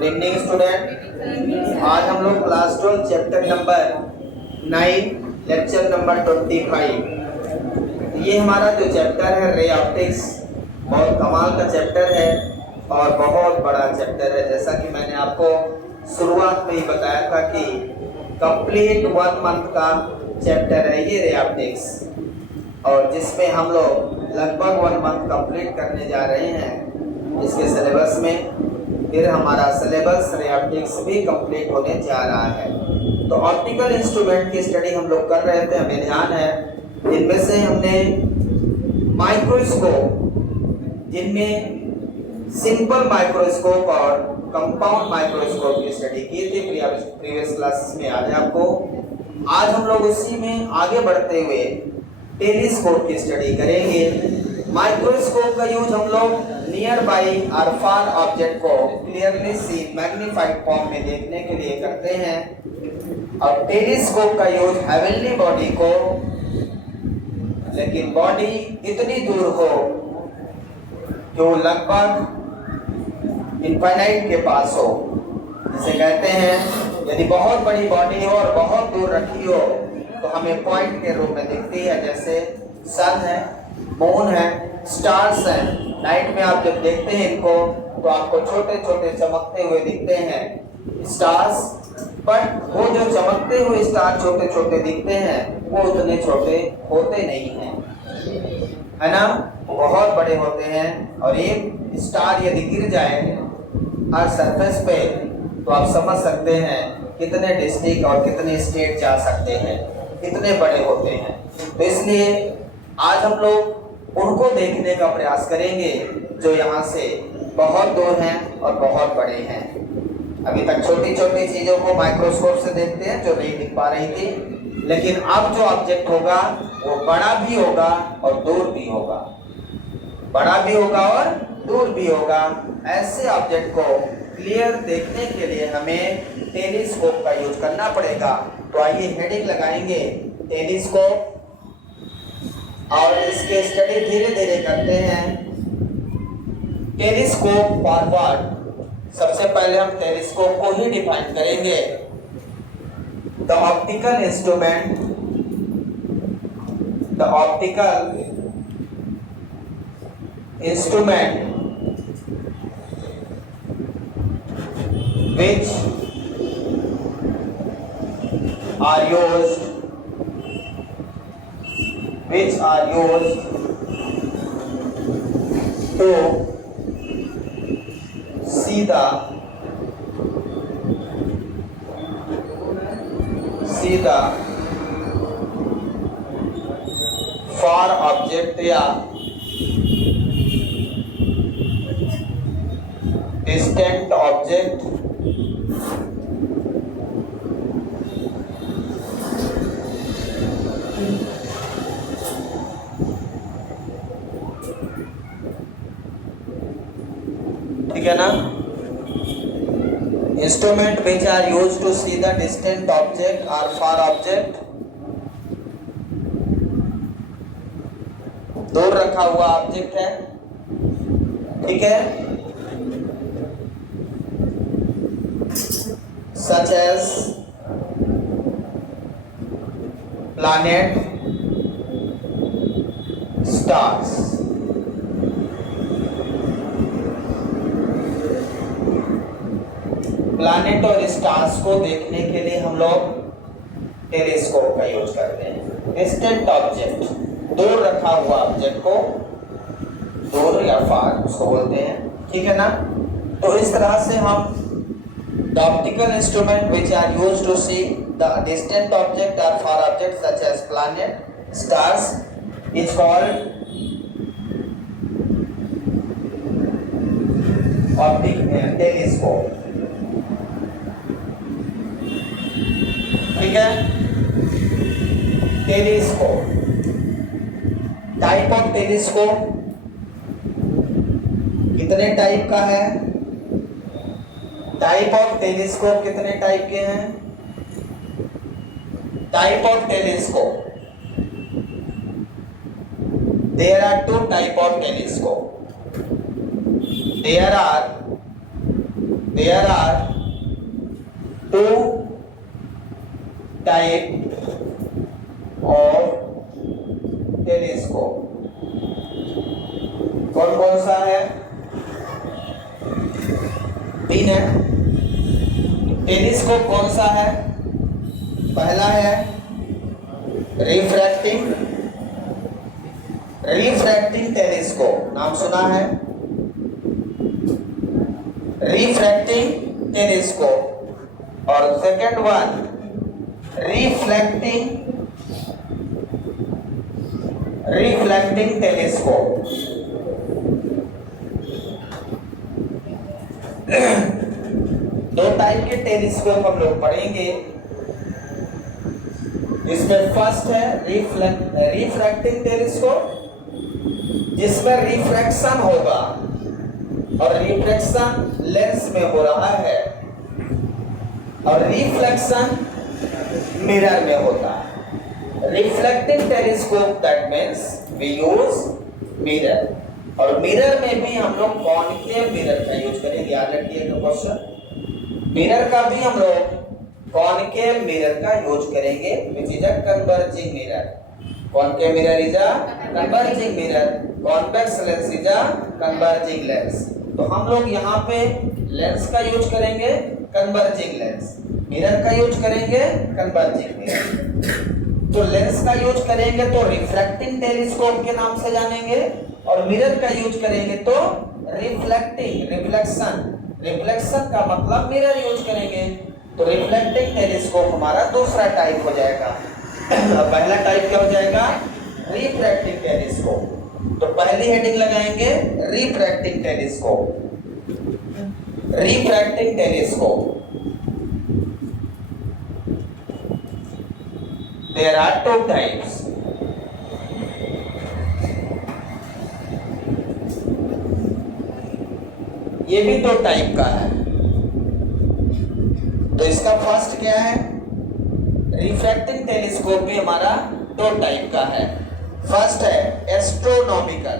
Good evening student. आज हम लोग class 12 chapter number 9 lecture number 25। ये हमारा जो चैप्टर है रे ऑप्टिक्स, बहुत कमाल का चैप्टर है और बहुत बड़ा चैप्टर है। जैसा कि मैंने आपको शुरुआत में ही बताया था कि कंप्लीट 1 मंथ का चैप्टर है ये रे ऑप्टिक्स, और जिसमें हम लोग लगभग 1 मंथ कंप्लीट करने जा रहे हैं इसके सिलेबस में। फिर हमारा सिलेबस रे ऑप्टिक्स भी कंप्लीट होने जा रहा है। तो ऑप्टिकल इंस्ट्रूमेंट की स्टडी हम लोग कर रहे थे, हमें ध्यान है। इनमें से हमने माइक्रोस्कोप, जिनमें सिंपल माइक्रोस्कोप और कंपाउंड माइक्रोस्कोप की स्टडी की थी प्रीवियस क्लासेस में। आज हम लोग उसी में आगे बढ़ते हुए टेलीस्कोप की स्टडी करेंगे। माइक्रोस्कोप का यूज हम लोग नियर बाई और फार ऑब्जेक्ट को क्लियरली सी मैग्नीफाइड फॉर्म में देखने के लिए करते हैं, और टेलीस्कोप का यूज हेवनली बॉडी को, लेकिन बॉडी इतनी दूर हो जो लगभग इनफाइनाइट के पास हो, जिसे कहते हैं यदि बहुत बड़ी बॉडी हो और बहुत दूर रखी हो तो हमें पॉइंट के रूप में दिखती है। जैसे सन है, मून है, स्टार्स हैं। नाइट में आप जब देखते हैं इनको तो आपको छोटे छोटे चमकते हुए दिखते हैं स्टार्स, बट वो जो चमकते हुए स्टार छोटे छोटे दिखते हैं वो उतने छोटे होते नहीं हैं, है ना, बहुत बड़े होते हैं। और एक स्टार यदि गिर जाए हर सरफेस पे तो आप समझ सकते हैं कितने डिस्ट्रिक्ट और कितने स्टेट जा सकते हैं, कितने बड़े होते हैं। तो इसलिए आज हम लोग उनको देखने का प्रयास करेंगे जो यहाँ से बहुत दूर हैं और बहुत बड़े हैं। अभी तक छोटी छोटी चीजों को माइक्रोस्कोप से देखते हैं जो नहीं दिख पा रही थी, लेकिन अब जो ऑब्जेक्ट होगा वो बड़ा भी होगा और दूर भी होगा, बड़ा भी होगा और दूर भी होगा। ऐसे ऑब्जेक्ट को क्लियर देखने के लिए हमें टेलीस्कोप का यूज करना पड़ेगा। तो आइए हेडिंग लगाएंगे टेलीस्कोप, और इसके स्टडी धीरे धीरे करते हैं। टेलीस्कोप फॉरवर्ड, सबसे पहले हम टेलीस्कोप को ही डिफाइन करेंगे। The optical instrument, the optical instrument which are used to see the far object या distant object ठीक है ना। Instrument which are used to see the distant object और फार ऑब्जेक्ट, दूर रखा हुआ ऑब्जेक्ट है, ठीक है, such as planet, stars. Planet और स्टार्स को देखने के लिए हम लोग टेलीस्कोप का यूज करते हैं। डिस्टेंट ऑब्जेक्ट, दूर रखा हुआ ऑब्जेक्ट को, दूर या फार उसको बोलते हैं, ठीक है ना। तो इस तरह से हम the optical instrument which are used to see the distant object और far object such as planet, stars is called optical telescope, ठीक है। टेलीस्कोप, टाइप ऑफ टेलीस्कोप, कितने टाइप का है? टाइप ऑफ टेलीस्कोप कितने टाइप के हैं? Type of telescope, there are 2 type of telescope. there are two type of telescope. कौन कौन सा है? तीन है। टेलीस्कोप कौन सा है? पहला है रिफ्रैक्टिंग टेलीस्कोप, नाम सुना है? Refracting telescope. और सेकंड वन रिफ्लेक्टिंग टेलीस्कोप। दो टाइप के टेलीस्कोप हम लोग पढ़ेंगे। इसमें फर्स्ट है रिफ्रैक्टिंग टेलीस्कोप, जिसमें रिफ्रैक्शन होगा और रिफ्लेक्शन लेंस में हो रहा है और रिफ्लेक्शन मिरर में होता है। Reflecting telescope that means we use mirror, और मिरर में भी हम लोग कॉनकेव मिरर का यूज करेंगे। याद रखिएगा क्वेश्चन, मिरर का भी हम लोग कॉनकेव मिरर का यूज करेंगे, which is a converging mirror. Concave mirror is a converging mirror, convex lens is a converging lens. तो हम लोग यहाँ पे लेंस का यूज करेंगे कन्वर्जिंग लेंस, मिरर का यूज करेंगे कन्वर्जिंग मिरर। तो लेंस का यूज करेंगे तो रिफ्रैक्टिंग टेलीस्कोप के नाम से जानेंगे, और मिरर का यूज करेंगे तो रिफ्लेक्शन का मतलब मिरर यूज करेंगे। तो रिफ्लेक्टिंग टेलीस्कोप हमारा दूसरा टाइप हो जाएगा। पहला टाइप क्या हो जाएगा? Refracting telescope. तो पहली हेडिंग लगाएंगे refracting telescope. Refracting telescope, there are two types। ये भी दो टाइप का है। तो इसका फर्स्ट क्या है? रिफ्रैक्टिंग टेलीस्कोप भी हमारा दो टाइप का है। फर्स्ट है एस्ट्रोनॉमिकल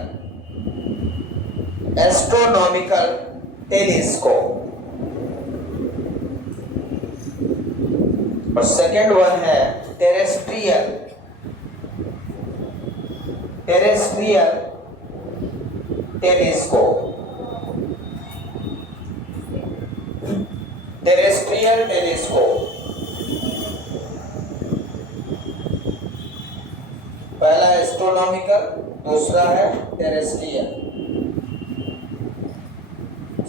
टेलीस्कोप, और सेकेंड वन है टेरेस्ट्रियल टेलीस्कोप। टेरेस्ट्रियल टेलीस्कोप, पहला एस्ट्रोनॉमिकल, दूसरा है टेरेस्ट्रियल।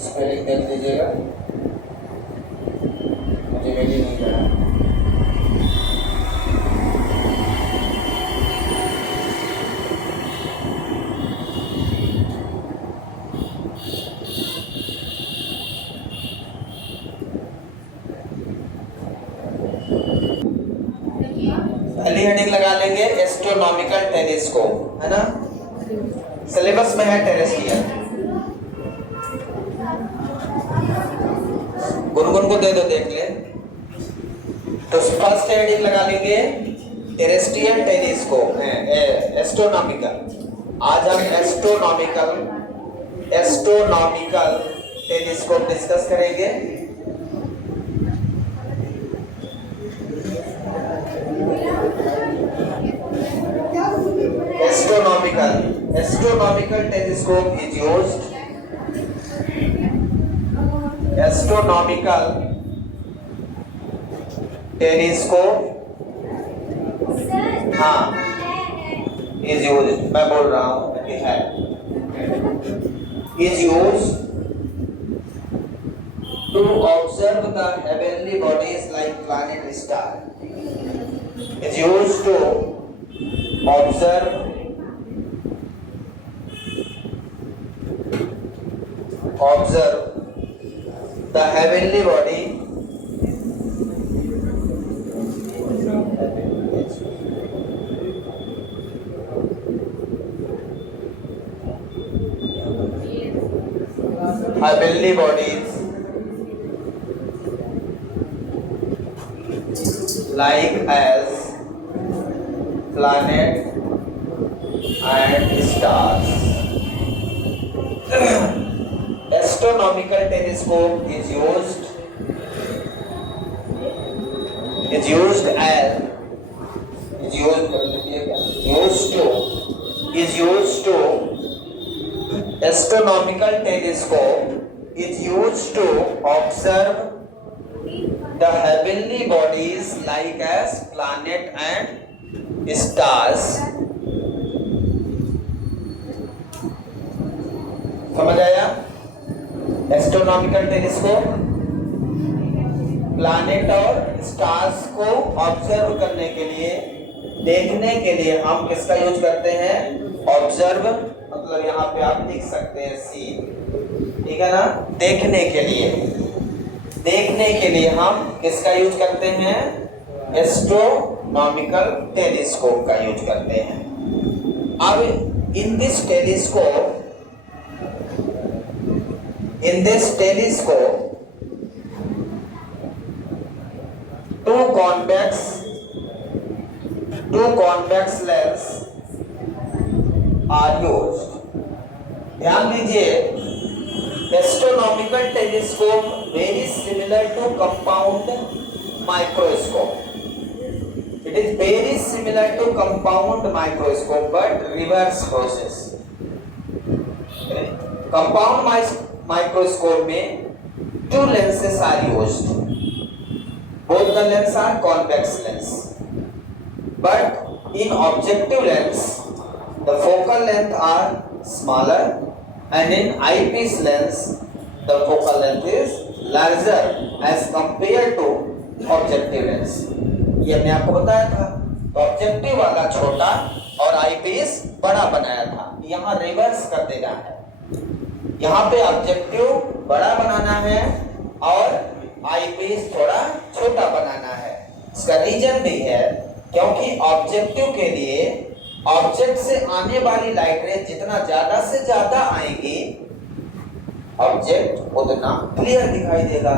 स्पेलिंग देख लीजिएगा, मुझे मेरी नहीं करना। पहली हेडिंग लगा लेंगे एस्ट्रोनॉमिकल टेलीस्कोप, है ना? सिलेबस में है टेरेस्ट्रियल। गुनगुन को दे दो, देख ले। तो फर्स्ट हेडिंग लगा लेंगे टेरेस्ट्रियल टेलीस्कोप है एस्ट्रोनॉमिकल। आज हम एस्ट्रोनॉमिकल टेलीस्कोप डिस्कस करेंगे। Astronomical telescope is used. Astronomical telescope, हाँ, is used, मैं बोल रहा हूँ है, is used to observe the heavenly bodies like planet, star. Is used to observe the heavenly body bodies like as planet and stars. astronomical telescope is used to astronomical telescope is used to observe the heavenly bodies like as planet and stars. समझ आया? Astronomical telescope planet और stars को observe करने के लिए, देखने के लिए हम किसका यूज करते हैं? ऑब्जर्व, मतलब यहाँ पे आप लिख सकते हैं सी, ठीक है ना? देखने के लिए हम किसका यूज करते हैं? एस्ट्रोनॉमिकल टेलीस्कोप का यूज करते हैं। अब in this telescope two convex lens are used। ध्यान दीजिए, astronomical telescope very similar to compound microscope. It is very similar to compound microscope but reverse process। Compound microscope में two lenses are used। Both the lenses are convex lens, but in objective lens the focal length are smaller, and in eyepiece lens the focal length is larger as compared to objective lens। ये हमने आपको बताया था, objective वाला छोटा और eyepiece बड़ा बनाया था। यहाँ रिवर्स कर देना है, यहाँ पे ऑब्जेक्टिव बड़ा बनाना है और आईपीस थोड़ा छोटा बनाना है। इसका रीजन भी है क्योंकि ऑब्जेक्टिव के लिए ऑब्जेक्ट से आने वाली लाइट रे जितना ज्यादा से ज्यादा आएगी, ऑब्जेक्ट उतना क्लियर दिखाई देगा।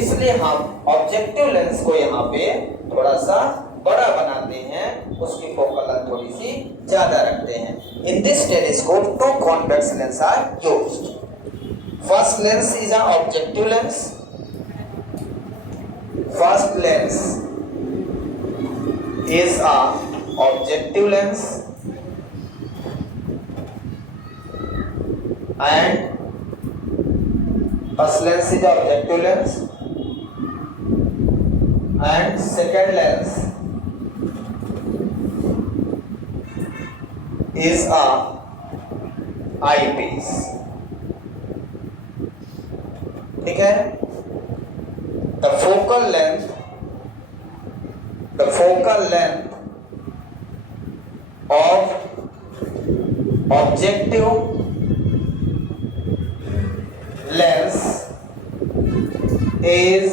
इसलिए हम ऑब्जेक्टिव लेंस को यहाँ पे थोड़ा सा बड़ा बनाते हैं, उसकी फोकल लेंथ थोड़ी सी ज्यादा रखते हैं। In this telescope two convex lens are used. First lens is a objective lens. First lens is a objective lens and first lens is objective lens and second lens is a eyepiece। ठीक है? the focal length of objective lens is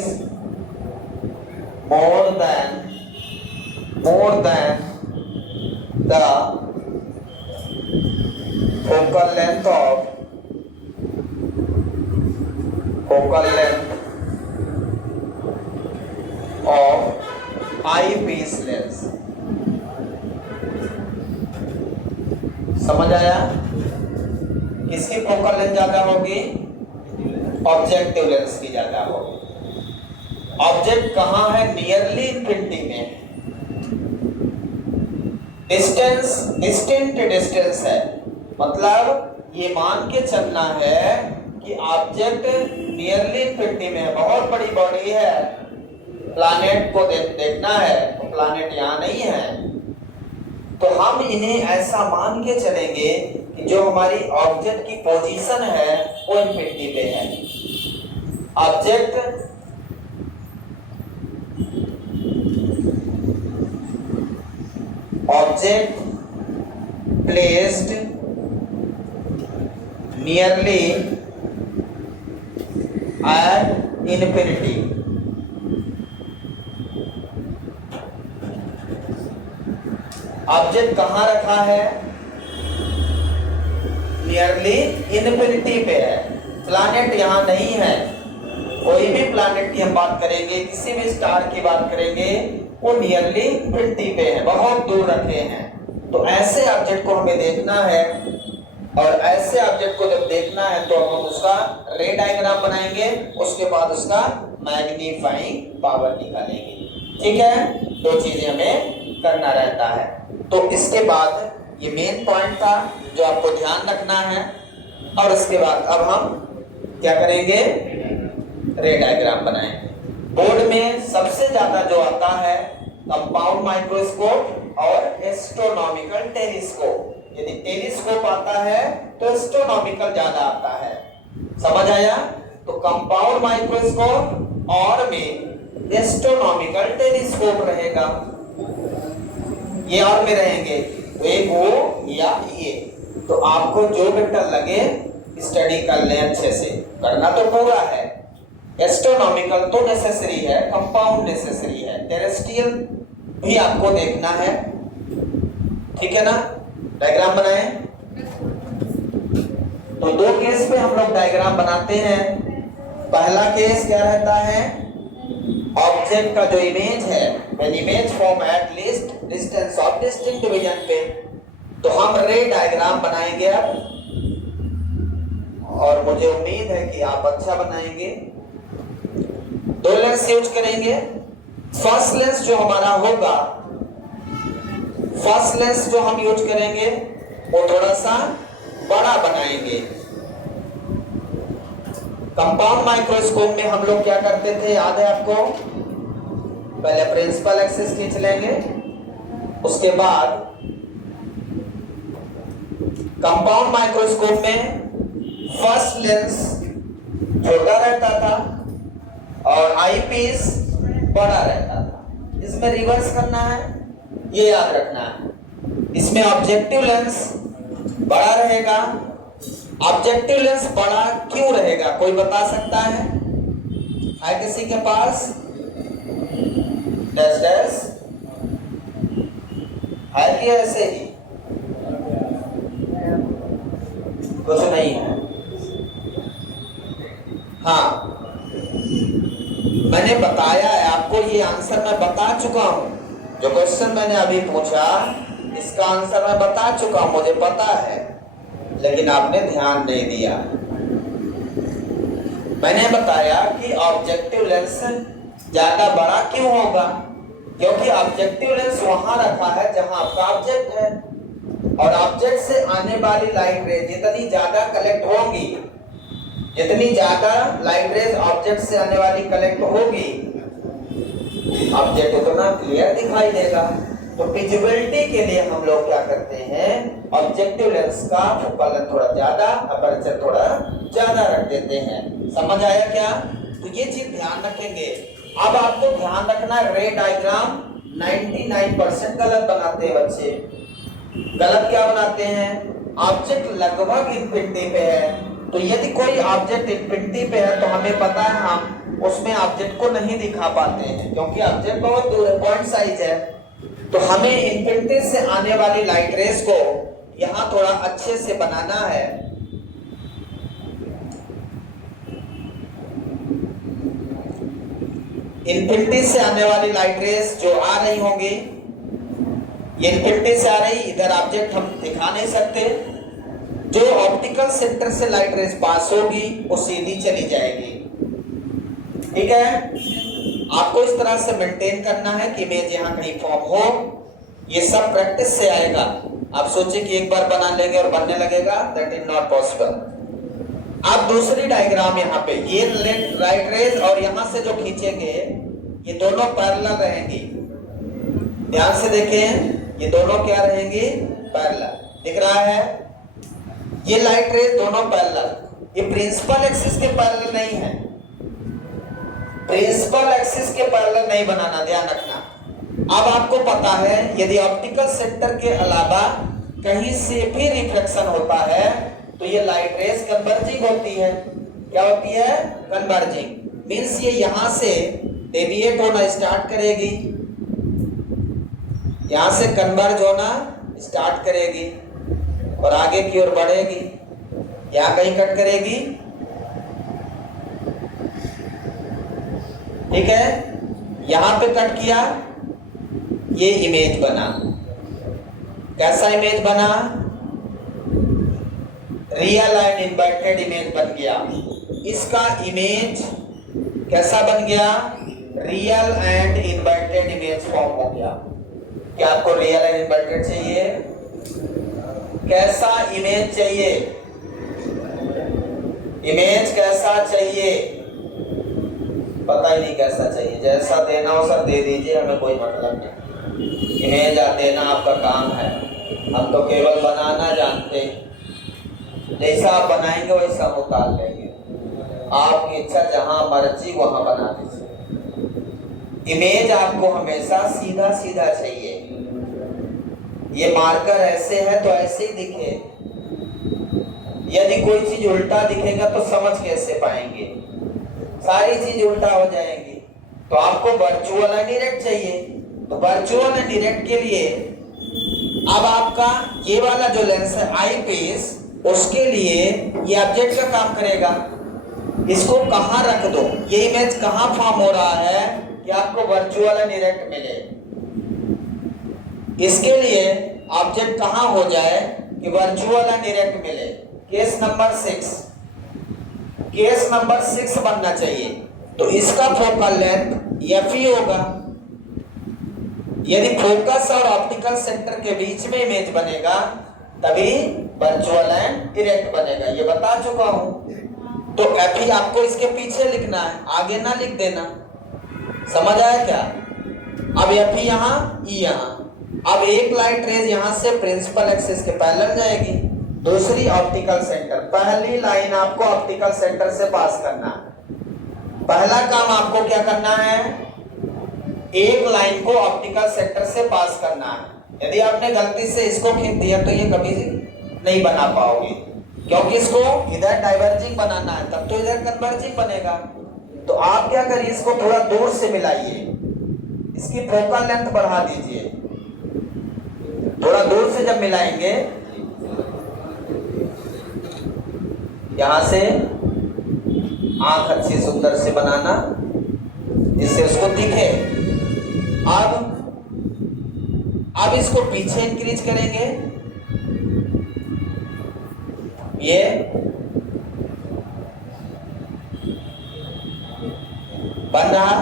more than the focal length of eyepiece lens। समझ आया? किसकी focal length ज्यादा होगी? Objective lens की ज्यादा होगी। ऑब्जेक्ट कहाँ है? नियरली इन्फिनिटी में, डिस्टेंट डिस्टेंस है। मतलब ये मान के चलना है कि ऑब्जेक्ट नियरली इन्फिनिटी में है, बहुत बड़ी बॉडी है, प्लैनेट को देखना है तो प्लैनेट यहाँ नहीं है, तो हम इन्हें ऐसा मान के चलेंगे कि जो हमारी ऑब्जेक्ट की पोजीशन है वो इन्फिनिटी पे है। Object placed nearly at infinity. Object कहाँ रखा है? नियरली इन्फिनिटी पे है। प्लैनेट यहाँ नहीं है। कोई भी प्लैनेट की हम बात करेंगे, किसी भी स्टार की बात करेंगे, वो नियरली इन्फिनिटी पे है, बहुत दूर रखे हैं। तो ऐसे ऑब्जेक्ट को हमें देखना है और ऐसे ऑब्जेक्ट को जब देखना है तो हम उसका रे डायग्राम बनाएंगे, उसके बाद उसका मैग्नीफाइंग पावर निकालेंगे। ठीक है, दो चीजें हमें करना रहता है। तो इसके बाद ये मेन पॉइंट था जो आपको ध्यान रखना है। और उसके बाद अब हम क्या करेंगे, रे डायग्राम बनाएंगे। बोर्ड में सबसे ज्यादा जो आता है कंपाउंड माइक्रोस्कोप और एस्ट्रोनॉमिकल टेलीस्कोप। यदि टेलीस्कोप आता है तो एस्ट्रोनॉमिकल ज्यादा आता है। समझ आया? तो कंपाउंड माइक्रोस्कोप और में एस्ट्रोनॉमिकल टेलीस्कोप रहेगा। ये और में रहेंगे तो एक वो या ये। तो आपको जो बेटर लगे स्टडी कर लें, अच्छे से करना तो पूरा है। एस्ट्रोनॉमिकल तो नेसेसरी है, कंपाउंड नेसेसरी है, टेरेस्ट्रियल भी आपको देखना है। ठीक है ना? डायग्राम बनाएं। तो दो केस पे हम लोग डायग्राम बनाते हैं। पहला केस क्या रहता है, ऑब्जेक्ट का जो इमेज है, when image form eight least distance of distinct division पे, तो हम रे डायग्राम बनाएंगे अब। और मुझे उम्मीद है कि आप अच्छा बनाएंगे। दो लेंस यूज करेंगे। फर्स्ट लेंस जो हमारा होगा, फर्स्ट लेंस जो हम यूज करेंगे वो थोड़ा सा बड़ा बनाएंगे। कंपाउंड माइक्रोस्कोप में हम लोग क्या करते थे, याद है आपको? पहले प्रिंसिपल एक्सिस खींच लेंगे, उसके बाद कंपाउंड माइक्रोस्कोप में फर्स्ट लेंस छोटा रहता था और आई पीस बड़ा रहता था। इसमें रिवर्स करना है, ये याद रखना है। इसमें ऑब्जेक्टिव लेंस बड़ा रहेगा। ऑब्जेक्टिव लेंस बड़ा क्यों रहेगा, कोई बता सकता है किसी के पास? डैश डैश है कि ऐसे ही कुछ नहीं है? हाँ, मैंने बताया है आपको, ये आंसर मैं बता चुका हूं। जो क्वेश्चन मैंने अभी पूछा इसका आंसर मैं बता चुका हूं, मुझे पता है, लेकिन आपने ध्यान नहीं दिया। मैंने बताया कि ऑब्जेक्टिव लेंस ज्यादा बड़ा क्यों होगा, क्योंकि ऑब्जेक्टिव लेंस वहां रखा है जहां आपका ऑब्जेक्ट है, और ऑब्जेक्ट से आने वाली लाइट रे जितनी ज्यादा कलेक्ट होगी, जितनी ज्यादा लाइट रेज ऑब्जेक्ट से आने वाली कलेक्ट होगी, ऑब्जेक्ट उतना क्लियर दिखाई देगा। तो विजिबिलिटी के लिए हम लोग क्या करते हैं, ऑब्जेक्टिव लेंस का फोकल लेंथ थोड़ा ज्यादा, अपर्चर थोड़ा ज्यादा रख देते हैं। समझ आया क्या? तो ये चीज ध्यान रखेंगे। अब आपको ध्यान रखना है, रे डायग्राम 99% गलत बनाते हैं बच्चे। गलत क्या बनाते हैं, ऑब्जेक्ट लगभग इंफिनिटी पे है, तो यदि कोई ऑब्जेक्ट इंफिनिटी पे है तो हमें पता है हम उसमें ऑब्जेक्ट को नहीं दिखा पाते हैं, क्योंकि ऑब्जेक्ट बहुत दूर है, पॉइंट साइज है। तो हमें इंफिनिटी से आने वाली लाइट रेस को यहाँ थोड़ा अच्छे से बनाना है। इंफिनिटी से आने वाली लाइट रेस जो आ रही होंगी, ये इंफिनिटी से आ रही, इधर ऑब्जेक्ट हम दिखा नहीं सकते। जो ऑप्टिकल सेंटर से लाइट रेस पास होगी वो सीधी चली जाएगी। ठीक है, आपको इस तरह से मेंटेन करना है कि इमेज यहाँ कहीं फॉर्म हो। ये सब प्रैक्टिस से आएगा। आप सोचिए कि एक बार बना लेंगे और बनने लगेगा, दैट इज नॉट पॉसिबल। आप दूसरी डायग्राम यहाँ पे, ये लाइट रेज और यहाँ से जो खींचेंगे ये दोनों पैरेलल रहेंगी। ध्यान से देखें, ये दोनों क्या रहेंगी, पैरेलल। दिख रहा है? ये लाइट रेज दोनों पैरेलल, ये प्रिंसिपल एक्सिस के पैरेलल नहीं है। प्रिंसिपल एक्सिस के पैरेलल नहीं बनाना, ध्यान रखना। अब आपको पता है यदि ऑप्टिकल सेंटर के अलावा कहीं से भी रिफ्लेक्शन होता है तो ये लाइट रेज कन्वर्जिंग होती है। क्या होती है? कन्वर्जिंग। मींस ये यहां से डेविएट होना स्टार्ट करेगी, यहां से कन्वर्ज होना स्टार्ट करेगी और आगे की ओर बढ़ेगी। यहां कहीं कट करेगी, ठीक है, यहां पे कट किया, ये इमेज बना। कैसा इमेज बना? रियल एंड इन्वर्टेड इमेज बन गया। इसका इमेज कैसा बन गया? Real and inverted image form हो गया। क्या आपको रियल एंड इन्वर्टेड चाहिए? कैसा इमेज चाहिए? इमेज कैसा चाहिए? पता ही नहीं कैसा चाहिए, जैसा देना हो सर दे दीजिए, हमें कोई मतलब नहीं। इमेज देना आपका काम है, हम तो केवल बनाना जानते हैं। जैसा आप बनाएंगे वैसा हम उतार लेंगे। आपकी इच्छा जहां मर्जी वहां बना दीजिए। इमेज आपको हमेशा सीधा सीधा चाहिए। ये मार्कर ऐसे है तो ऐसे ही दिखे। यदि कोई चीज उल्टा दिखेगा तो समझ कैसे पाएंगे? सारी चीज उल्टा हो जाएंगी। तो आपको वर्चुअल एंड डायरेक्ट चाहिए। तो वर्चुअल एंड डायरेक्ट के लिए अब आपका ये वाला जो लेंस है आई पीस, उसके लिए ये ऑब्जेक्ट का काम करेगा। इसको कहां रख दो, ये इमेज कहां फॉर्म हो रहा है कि आपको वर्चुअल एंड डायरेक्ट मिले। इसके लिए ऑब्जेक्ट कहां हो जाए कि वर्चुअल एंड डायरेक्ट मिले। केस नंबर 6, केस नंबर 6 बनना चाहिए। तो इसका फोकल लेंथ Fe होगा। यदि फोकस और ऑप्टिकल सेंटर के बीच में इमेज बनेगा तभी वर्चुअल एंड डायरेक्ट बनेगा, ये बता चुका हूं। तो Fe आपको इसके पीछे लिखना है, आगे ना लिख देना। समझ आया क्या? अब Fe यहां, E यहां। अब एक लाइट रेज यहां से प्रिंसिपल एक्सिस के पैरेलल जाएगी, दूसरी ऑप्टिकल सेंटर। पहली लाइन आपको ऑप्टिकल सेंटर से पास करना है। पहला काम आपको क्या करना है? एक लाइन को ऑप्टिकल सेंटर से पास करना है। यदि आपने गलती से इसको खींच दिया तो ये कभी नहीं बना पाओगे, क्योंकि इसको इधर डाइवर्जिंग बनाना है, तब तो इधर कन्वर्जिंग बनेगा। तो आप क्या करिए, इसको थोड़ा दूर से मिलाइए, इसकी फोकल लेंथ बढ़ा दीजिए। थोड़ा दूर से जब मिलाएंगे, यहां से आंख अच्छी सुंदर से बनाना जिससे उसको दिखे। अब इसको पीछे इंक्रीज करेंगे, ये बन रहा,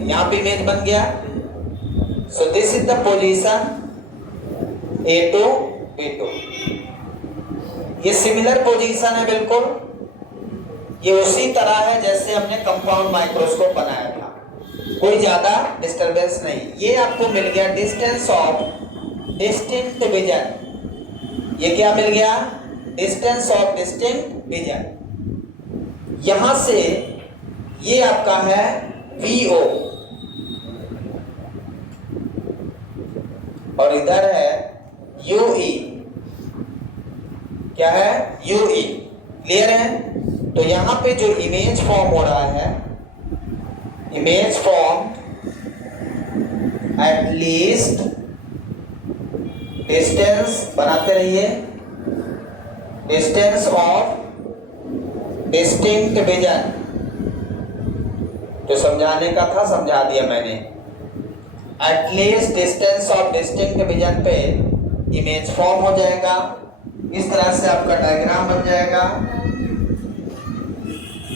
यहां पे इमेज बन गया। So this is the position A2 B2। ये सिमिलर पोजीशन है बिल्कुल, ये उसी तरह है जैसे हमने कंपाउंड माइक्रोस्कोप बनाया था, कोई ज्यादा डिस्टरबेंस नहीं। ये आपको मिल गया डिस्टेंस ऑफ डिस्टिंक्ट विजन। ये क्या मिल गया? Distance of distinct vision. यहां से ये आपका है VO और इधर है UE। क्या है? UE। क्लियर है? तो यहां पे जो इमेज फॉर्म हो रहा है, image form eight least distance, बनाते रहिए, डिस्टेंस ऑफ डिस्टिंक्ट विजन। जो समझाने का था समझा दिया मैंने। Eight least distance of distinct vision पे इमेज फॉर्म हो जाएगा। इस तरह से आपका डायग्राम बन जाएगा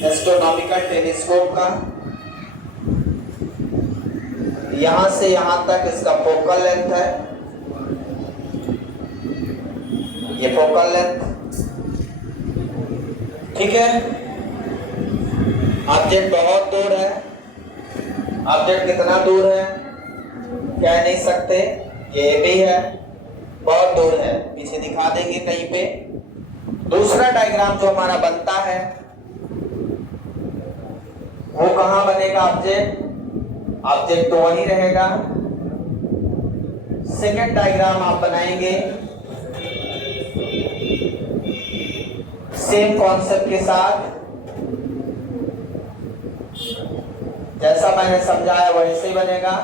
एस्ट्रोनॉमिकल टेलीस्कोप का। यहां से यहां तक इसका फोकल लेंथ है, ये फोकल लेंथ, ठीक है। ऑब्जेक्ट बहुत दूर है, ऑब्जेक्ट कितना दूर है कह नहीं सकते, ये भी है, बहुत दूर है, पीछे दिखा देंगे कहीं पे। दूसरा डायग्राम जो हमारा बनता है वो कहां बनेगा? ऑब्जेक्ट तो वही रहेगा। सेकेंड डायग्राम आप बनाएंगे सेम कॉन्सेप्ट के साथ, जैसा मैंने समझाया वैसे ही बनेगा।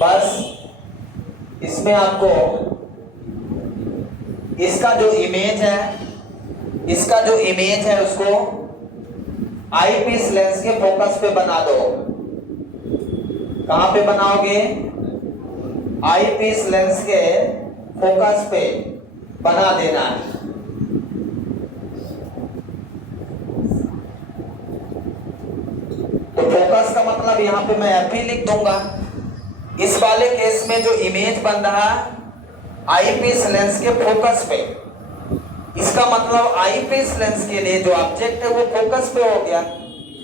बस इसमें आपको इसका जो इमेज है उसको आई पीस लेंस के फोकस पे बना दो। कहां पे बनाओगे? आई पीस लेंस के फोकस पे बना देना है। तो फोकस का मतलब यहाँ पे मैं एफ ही लिख दूंगा। इस वाले केस में जो इमेज बन रहा है आईपीस लेंस के फोकस पे, इसका मतलब आईपीस लेंस के लिए जो ऑब्जेक्ट है वो फोकस पे हो गया।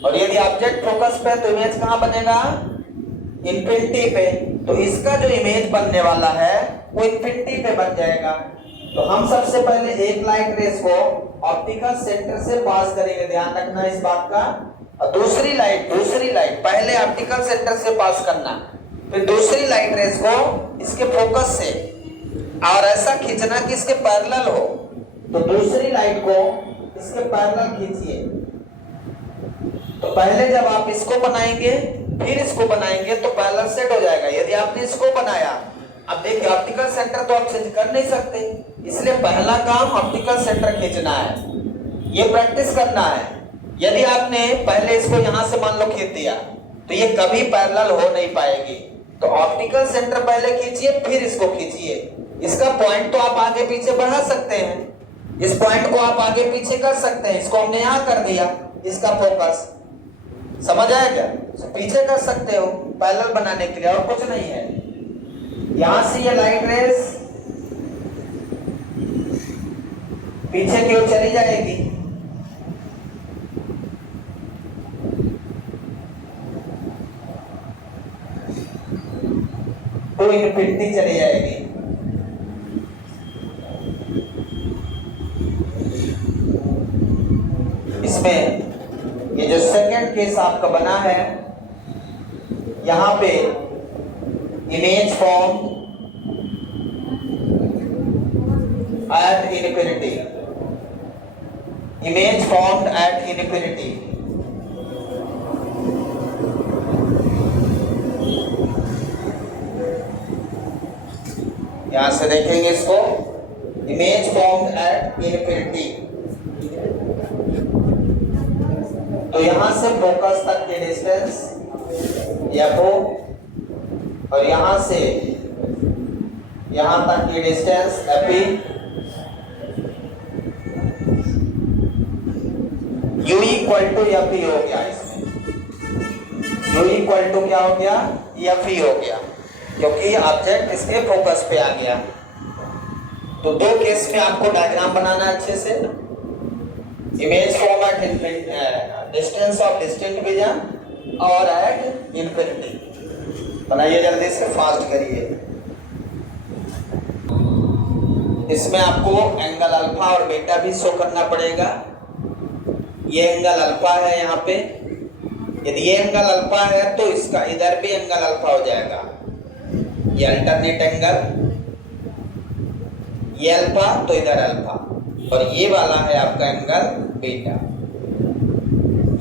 और यदि ऑब्जेक्ट फोकस पे तो इमेज कहाँ बनेगा? इन्फिनिटी पे। तो इसका जो इमेज बनने वाला है वो इन्फिनिटी पे बन जाएगा। तो हम सबसे पहले एक लाइट रेस को ऑप्टिकल सेंटर से पास करेंगे, ध्यान रखना इस बात का। और दूसरी लाइट पहले ऑप्टिकल सेंटर से पास करना, फिर दूसरी लाइट रेस को इसके फोकस से, और ऐसा खींचना कि इसके पैरेलल हो। तो दूसरी लाइट को इसके पैरेलल खींचिए। तो पहले जब आप इसको बनाएंगे फिर इसको बनाएंगे तो पैरेलल सेट हो जाएगा। यदि आपने इसको बनाया, अब देखिए ऑप्टिकल सेंटर तो आप चेंज कर नहीं सकते, इसलिए पहला काम ऑप्टिकल सेंटर खींचना है, ये प्रैक्टिस करना है। यदि आपने पहले इसको यहां से मान लो खींच दिया तो ये कभी पैरेलल हो नहीं पाएगी। तो ऑप्टिकल सेंटर पहले खींचिए फिर इसको खींचिए। इसका पॉइंट तो आप आगे पीछे बढ़ा सकते हैं, इस पॉइंट को आप आगे पीछे कर सकते हैं। इसको हमने यहां कर दिया, इसका फोकस समझ आया क्या? तो पीछे कर सकते हो पैरेलल बनाने के लिए, और कुछ नहीं है। यहां से ये लाइट रेस पीछे की ओर चली जाएगी, तो इन्फिनिटी चली जाएगी। इसमें ये जो सेकंड केस आपका बना है, यहां पे image form at infinity, image formed at infinity. यहां से देखेंगे इसको, इमेज फॉर्म्ड एट इनफिनिटी। तो यहां से फोकस तक की डिस्टेंस एफ ओ, और यहां से यहां तक की distance F E. U equal to F E हो गया। इसमें यू इक्वल टू क्या हो गया? एफ ई हो गया, क्योंकि ऑब्जेक्ट इसके फोकस पे आ गया। तो दो केस में आपको डायग्राम बनाना अच्छे से। Image form at distance of distinct vision और एट इन्फिनिटी। बनाइए जल्दी से, फास्ट करिए। इसमें आपको एंगल अल्फा और बीटा भी शो करना पड़ेगा। ये एंगल अल्फा है यहाँ पे, यदि ये एंगल अल्फा है तो इसका इधर भी एंगल अल्फा हो जाएगा। ये अल्टरनेट एंगल, ये अल्फा तो इधर अल्फा, और ये वाला है आपका एंगल बीटा।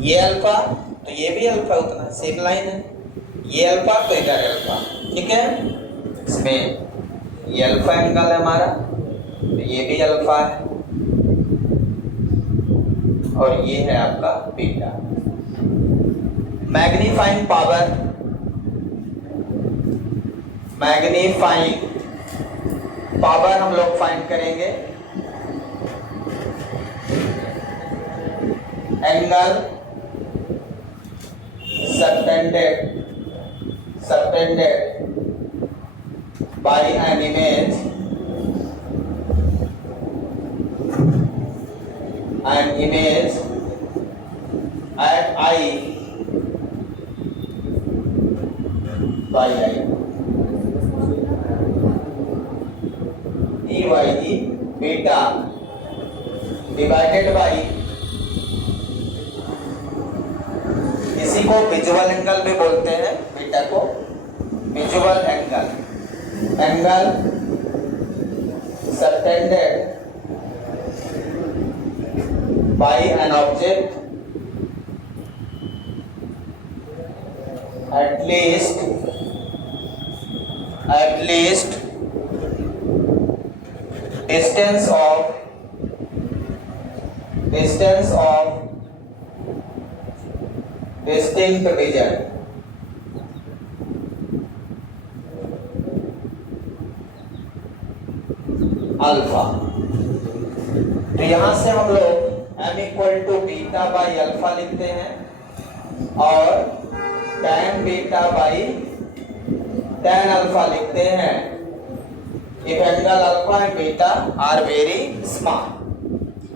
ये अल्फा तो ये भी अल्फा, उतना सेम लाइन है। ये अल्फा तो इधर अल्फा, ठीक है। इसमें ये अल्फा एंगल है हमारा, तो ये भी अल्फा है, और ये है आपका beta. Magnifying power, magnifying power हम लोग फाइंड करेंगे। Angle subtended by an image at I by I, EYE beta divided by, इसी को विजुअल एंगल भी बोलते हैं, बीटा को visual angle. Angle subtended bye an object at least distance of distinct vision. यहां से हम लोग m equal to beta by alpha लिखते हैं और tan beta by tan alpha लिखते हैं if angle alpha and beta are very small.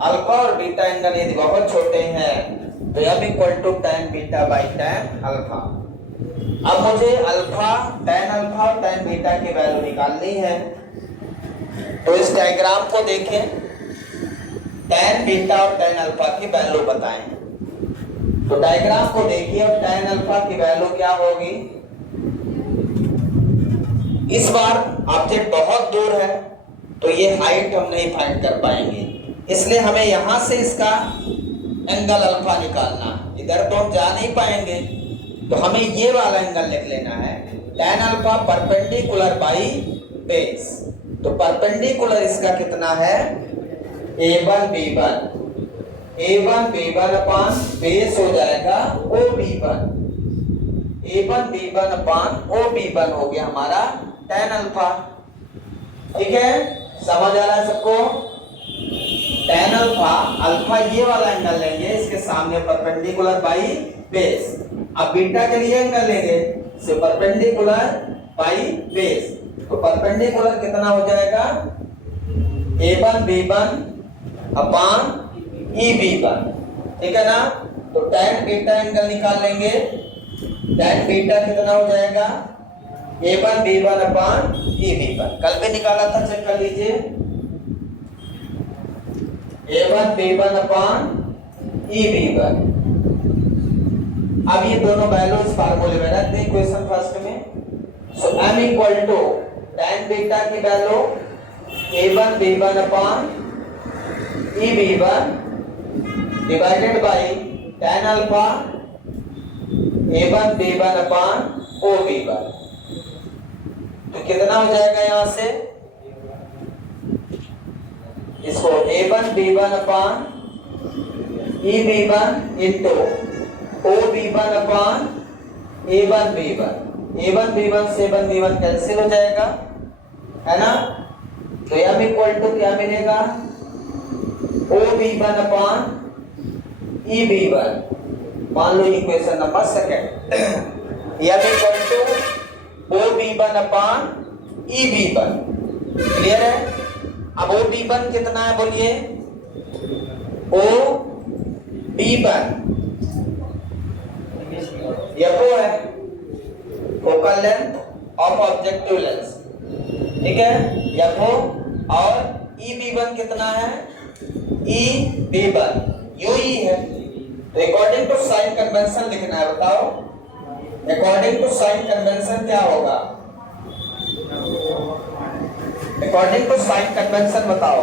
Alpha और बीटा एंगल यदि बहुत छोटे हैं तो m equal to tan beta by tan alpha. अब मुझे अल्फा, tan अल्फा और tan बीटा की वैल्यू निकालनी है। तो इस डायग्राम को देखें, tan बीटा और tan अल्फा की वैल्यू बताएं। तो डायग्राम को देखिए, अब tan अल्फा की वैल्यू क्या होगी। इस बार ऑब्जेक्ट बहुत दूर है तो ये हाइट हम नहीं फाइंड कर पाएंगे, इसलिए हमें यहां से इसका एंगल अल्फा निकालना। इधर तो हम जा नहीं पाएंगे तो हमें ये वाला एंगल लिख लेना है, tan alpha perpendicular by base. तो परपेंडिकुलर इसका कितना है, a1 b1 अपान बेस हो जाएगा OB1, a1 b1 upon OB1 हो गया हमारा tan अल्फा। ठीक है, समझ आ रहा है सबको। tan अल्फा, अल्फा ये वाला एंगल लेंगे, इसके सामने परपेंडिकुलर बाई बेस। अब बीटा के लिए एंगल लेंगे, से परपेंडिकुलर बाई बेस। तो परपेंडिकुलर कितना हो जाएगा, a1 b1 अपान EB1। ठीक है ना। तो tan बीटा एंगल निकाल लेंगे, tan बीटा कितना हो जाएगा, a1 b1 अपान EB1। कल भी निकाला था, चेक कर लीजिए, a1 b1 अपान EB1। अब ये दोनों वैल्यू इस फार्मूले में रख दें क्वेश्चन फर्स्ट में। So m equal to tan beta की value a1 b1 upon EB1 divided by tan alpha a1 b1 upon OB1। तो कितना हो जाएगा यहां से, इसको a1 b1 upon EB1 into OB1 अपान a1 b1। a1 b1 से a1 b1 कैंसिल हो जाएगा, है ना। तो m इक्वल टू क्या मिलेगा, OB1 अपान EB1। मान लो equation number second, m equal to OB1 upon EB1। Clear है। अब OB1 कितना है बोलिए, OB1 यह वो है focal length of objective lens. ठीक है, यह वो। और EB1 कितना है, EB1 UE है। तो अकॉर्डिंग टू साइन कन्वेंशन लिखना है, बताओ अकॉर्डिंग टू साइन कन्वेंशन क्या होगा, अकॉर्डिंग टू साइन कन्वेंशन बताओ।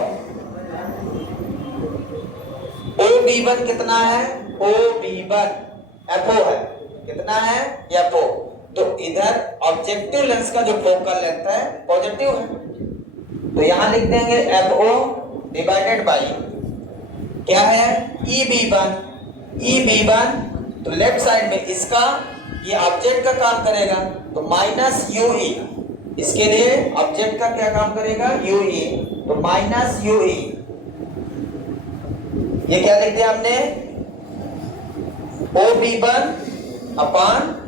OB1 कितना है, OB1 FO है, कितना है FO। तो इधर ऑब्जेक्टिव लेंस का जो फोकल लेंथ है पॉजिटिव है, तो यहां लिख देंगे FO डिवाइडेड बाई क्या है EB1। EB1 तो लेफ्ट साइड में इसका ये ऑब्जेक्ट का काम करेगा, तो माइनस UE, इसके लिए ऑब्जेक्ट का क्या काम करेगा UE, तो माइनस UE। ये क्या लिख दिया हमने, OB1 अपान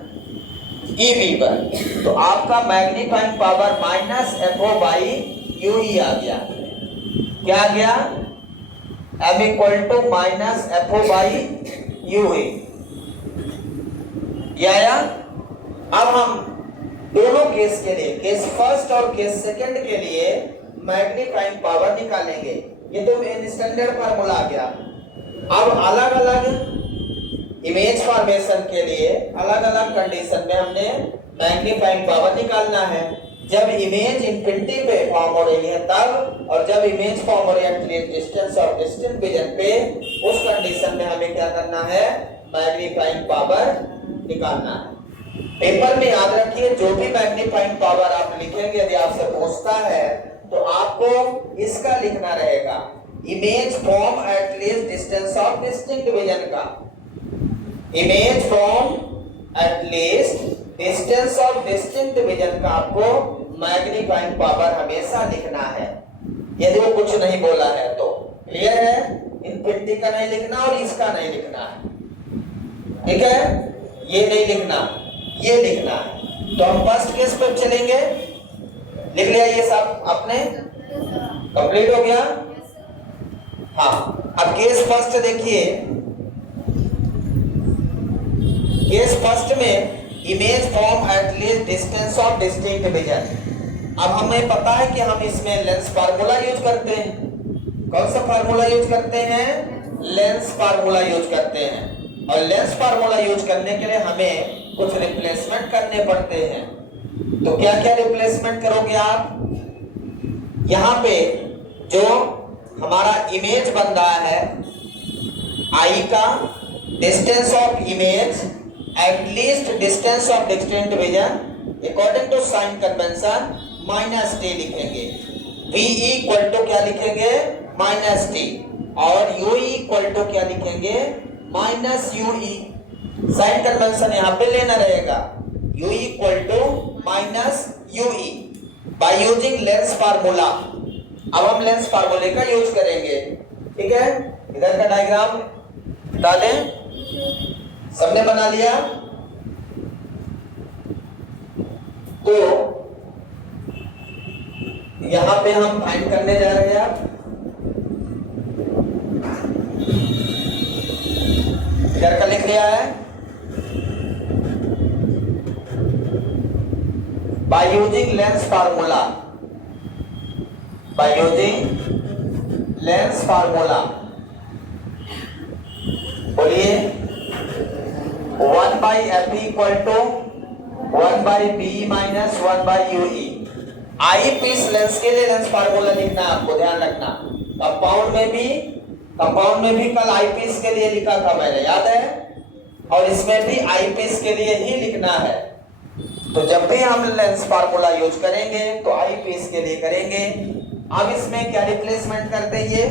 EB1। तो आपका magnifying power minus FO by UE आ गया। क्या आ गया, m equal to minus FO by UE। या अब हम दोनों केस के लिए, केस फर्स्ट और केस सेकंड के लिए मैग्नीफाइंग पावर निकालेंगे। ये तो स्टैंडर्ड फार्मूला आ गया। अब अलग अलग इमेज फॉर्मेशन के लिए अलग अलग कंडीशन में हमने मैग्नीफाइंग पावर निकालना है। जब इमेज इंफिनिटी पे फॉर्म हो रही है तब, और जब इमेज फॉर्म हो रही है डिस्टेंस और डिस्टेंट विजन पे, उस कंडीशन में हमें क्या करना है, मैग्नीफाइंग पावर निकालना है। पेपर में याद रखिए, जो भी मैग्नीफाइंग पावर आप लिखेंगे, यदि आपसे पूछता है तो आपको इसका लिखना रहेगा, image from at least distance of distinct vision का, image from at least distance of distinct vision का आपको मैग्नीफाइंग पावर हमेशा लिखना है, यदि वो कुछ नहीं बोला है तो। क्लियर है? इन्फिनिटी का नहीं लिखना और इसका नहीं लिखना है, ठीक है? ये नहीं लिखना, ये लिखना है। तो हम फर्स्ट केस पे चलेंगे। लिख लिया ये सब आपने? कंप्लीट हो गया? हाँ, अब केस फर्स्ट देखिए। केस फर्स्ट में image from at least distance of distinct vision. अब हमें पता है कि हम इसमें लेंस फार्मूला यूज करते हैं। कौन सा फार्मूला यूज करते हैं? लेंस फार्मूला यूज करते हैं। और लेंस फार्मूला यूज करने के लिए हमें कुछ रिप्लेसमेंट करने पड़ते हैं। तो क्या क्या रिप्लेसमेंट करोगे आप? यहां पे जो हमारा इमेज बन रहा है आई का, distance of image at least distance of distinct vision according to sign convention minus T लिखेंगे। v इक्वल टू क्या लिखेंगे? Minus T. और u इक्वल टू क्या लिखेंगे? Minus ue। साइन कन्वेंशन यहाँ पे लेना रहेगा, u equal to minus ue by using lens formula. अब हम लेंस फार्मूले का यूज करेंगे, ठीक है? इधर का डायग्राम डालें, सबने बना लिया? तो यहां पे हम फाइंड करने जा रहे हैं। इधर का लिख लिया है, by using lens formula, by using lens formula. बोलिए 1 by F equal to 1 by B minus 1 by UE. Eye piece lens के लिए लेंस फार्मूला लिखना है, आपको ध्यान रखना। कंपाउंड में भी कल आई पीस के लिए लिखा था मैंने, याद है? और इसमें भी आई पीस के लिए ही लिखना है। तो जब भी हम लेंस फार्मूला यूज करेंगे तो आई पीस के लिए करेंगे। अब इसमें क्या रिप्लेसमेंट करते हैं? ये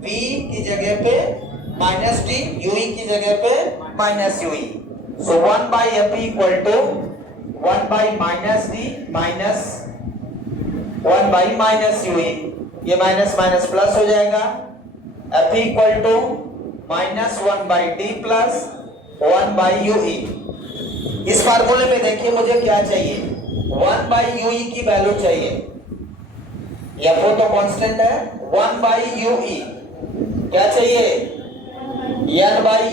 बी की जगह पे माइनस टी, यूई की जगह पे minus UE. So 1 by F equal to 1 by minus T minus 1 by minus UE. ये माइनस माइनस प्लस हो जाएगा। F equal to minus 1 by T plus 1 by UE. इस फार्मूले में देखिए मुझे क्या चाहिए? 1 बाई यूई की वैल्यू चाहिए। एफ तो कांस्टेंट है। 1 बाई यूई क्या चाहिए? n बाई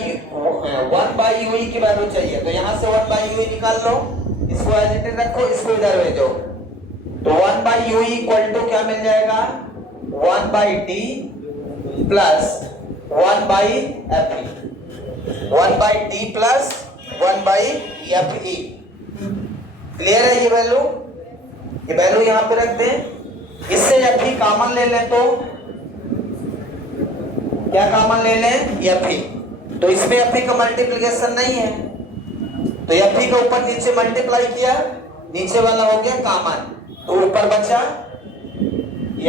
1 बाई यूई की वैल्यू चाहिए। तो यहां से 1 बाई यूई निकाल लो, इसको एज इट इज रखो, इसको इधर भेजो। तो 1 बाई यूई इक्वल टू क्या मिल जाएगा? 1 by T plus 1 by F E. 1 by T plus 1 by F E. Clear है? ये वैल्यू यहां पे रख दें। इससे एफ ई कॉमन ले लें तो क्या कॉमन ले लें? F E. तो इसमें एफ ई का मल्टीप्लिकेशन नहीं है, तो एफ ई के ऊपर नीचे मल्टीप्लाई किया, नीचे वाला हो गया कॉमन, तो ऊपर बचा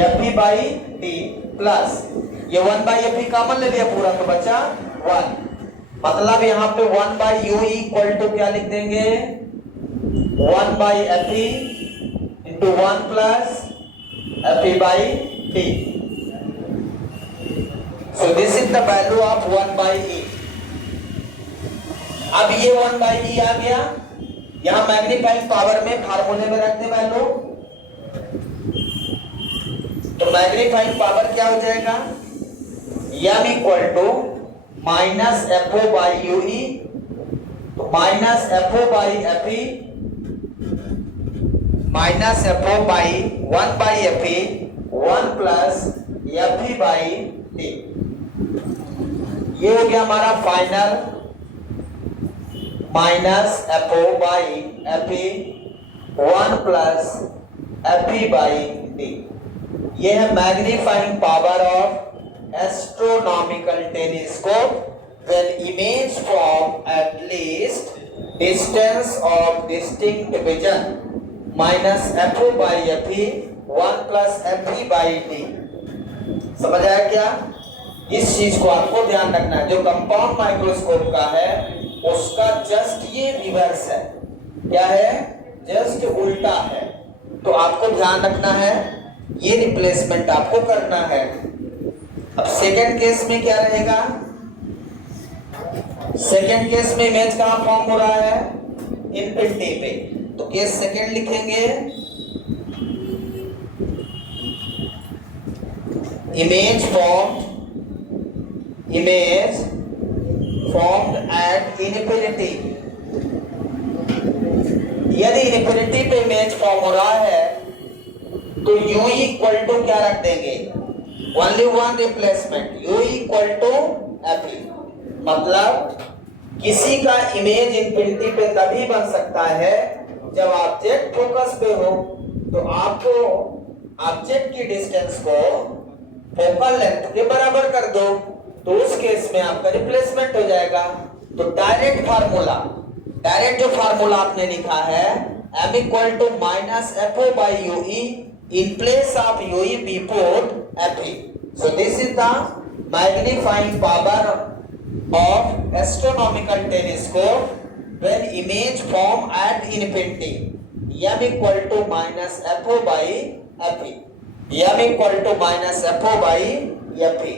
F E by T plus ये 1 बाई एफ ई कॉमन ले लिया पूरा, तो बचा 1। मतलब यहाँ पे 1 बाई यू इक्वल टू क्या लिख देंगे? 1 by F E into 1 plus F E by T. So this is the value of 1 by e। अब ये 1 by e आ गया, यहां मैग्नीफाइंग पावर में फार्मूले में रख दे वैल्यू। तो मैग्नीफाइंग पावर क्या हो जाएगा? m equal to minus F O by U E, तो minus F O by F E minus F O by 1 by F E 1 plus F E by T. ये हो गया हमारा final minus F O by F E 1 plus F E by D. ये है magnifying power of astronomical telescope when image from at least distance of distinct vision minus F O by F E 1 plus F E by D. समझ आया क्या? इस चीज को आपको ध्यान रखना है। जो कंपाउंड माइक्रोस्कोप का है उसका जस्ट ये रिवर्स है। क्या है? जस्ट उल्टा है। तो आपको ध्यान रखना है, ये रिप्लेसमेंट आपको करना है। अब सेकंड केस में क्या रहेगा? सेकंड केस में इमेज कहां फॉर्म हो रहा है? इनफिनिटी पे। तो केस सेकंड लिखेंगे, इमेज फॉर्म्ड एट इनफिनिटी। यदि इनफिनिटी पे इमेज फॉर्म हो रहा है तो u इक्वल टू क्या रख देंगे? Only one replacement, u equal to f। मतलब किसी का इमेज इनफिनिटी पे तभी बन सकता है जब ऑब्जेक्ट फोकस पे हो। तो आपको ऑब्जेक्ट की डिस्टेंस को फोकल लेंथ के बराबर कर दो, तो उस केस में आपका रिप्लेसमेंट हो जाएगा। तो डायरेक्ट जो फार्मूला आपने लिखा है m equal to minus FO by UE in place of UE before FE. So this is the magnifying power of astronomical telescope when image form at infinity. m equal to minus FO by FE. m equal to minus FO by FE.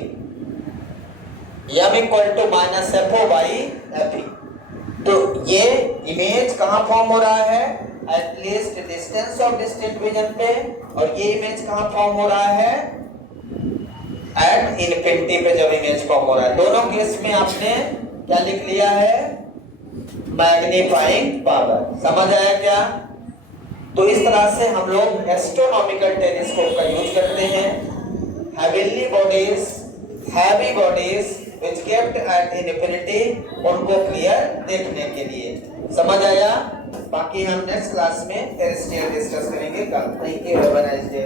m equal to minus FO by FE. तो ये image कहां form हो रहा है? Eight least distance of distant vision पे। और ये image कहां फॉर्म हो रहा है? एट इनफिनिटी पे जब इमेज फॉर्म हो रहा है। दोनों केस में आपने क्या लिख लिया है? Magnifying power. समझ आया क्या? तो इस तरह से हम लोग एस्ट्रोनॉमिकल टेलीस्कोप का यूज करते हैं heavy bodies which kept at infinity, उनको क्लियर देखने के लिए। समझ आया? बाकी हम नेक्स्ट क्लास में टेरेस्ट्रियल डिस्कस करेंगे। Thank you, have a nice day.